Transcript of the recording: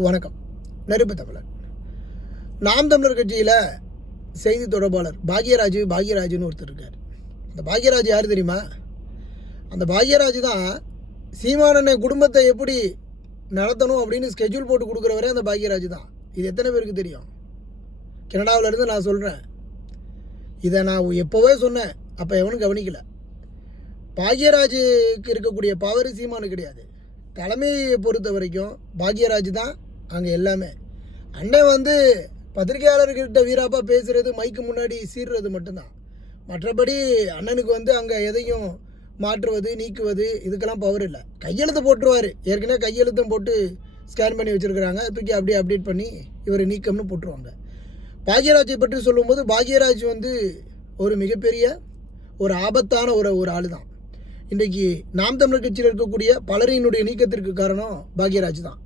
வணக்கம். நெருப்பு தமிழர். நாம் தமிழர் கட்சியில் செய்தி தொடர்பாளர் பாக்யராஜுன்னு ஒருத்தர் இருக்கார். அந்த பாக்யராஜ் யார் தெரியுமா? அந்த பாக்யராஜ் தான் சீமானனை குடும்பத்தை எப்படி நடத்தணும் அப்படின்னு ஸ்கெட்யூல் போட்டு கொடுக்குறவரே அந்த பாக்யராஜ் தான். இது எத்தனை பேருக்கு தெரியும்? கனடாவிலேருந்து நான் சொல்கிறேன். இதை நான் எப்போவே சொன்னேன், அப்போ எவனும் கவனிக்கலை. பாக்யராஜுக்கு இருக்கக்கூடிய பவர் சீமானு கிடையாது. தலைமையை பொறுத்த வரைக்கும் பாக்யராஜ் தான் அங்கே எல்லாமே. அண்ணன் பத்திரிகையாளர்கிட்ட வீராப்பா பேசுகிறது, மைக்கு முன்னாடி சீர்றது மட்டும்தான். மற்றபடி அண்ணனுக்கு அங்கே எதையும் மாற்றுவது நீக்குவது இதுக்கெல்லாம் பவர் இல்லை. கையெழுத்து போட்டுருவார். ஏற்கனவே கையெழுத்தும் போட்டு ஸ்கேன் பண்ணி வச்சுருக்கிறாங்க. தூக்கி அப்படியே அப்டேட் பண்ணி இவர் நீக்கம்னு போட்டுருவாங்க. பாக்யராஜை பற்றி சொல்லும்போது பாக்யராஜ் ஒரு மிகப்பெரிய ஒரு ஆபத்தான ஒரு ஆள் தான். இன்றைக்கு நாம் தமிழர் கட்சியில் இருக்கக்கூடிய பலரினுடைய நீக்கத்திற்கு காரணம் பாக்யராஜ் தான்.